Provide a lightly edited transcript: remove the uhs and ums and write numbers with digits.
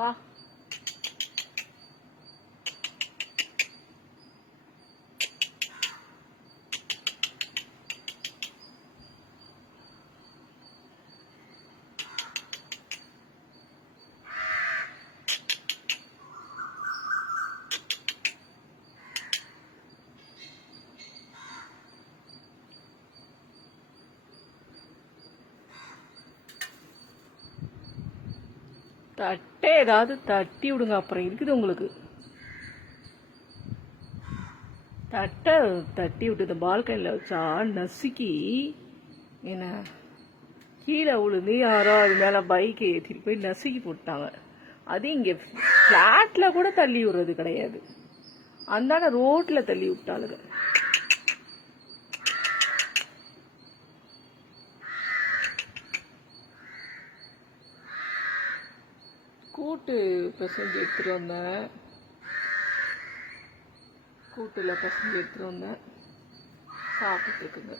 வா. தட்டை ஏதாவது தட்டி விடுங்க, அப்புறம் இருக்குது உங்களுக்கு. தட்டை தட்டி விட்டு இந்த பால்கனியில் வச்சா நசுக்கி என்ன கீழே விழுந்து யாரோ அது மேலே பைக்கை ஏற்றிட்டு போய் நசுக்கி போட்டாங்க. அது இங்கே ஃப்ளாட்டில் கூட தள்ளி விடுறது கிடையாது, அந்தாண்ட ரோட்டில் தள்ளி விட்டாளுங்க. கூட்டு பிசைஞ்சு எடுத்துகிட்டு வந்தேன், கூட்டில் பிசைஞ்சு எடுத்துகிட்டு வந்தேன், சாப்பிட்டுட்டு இருக்குங்க.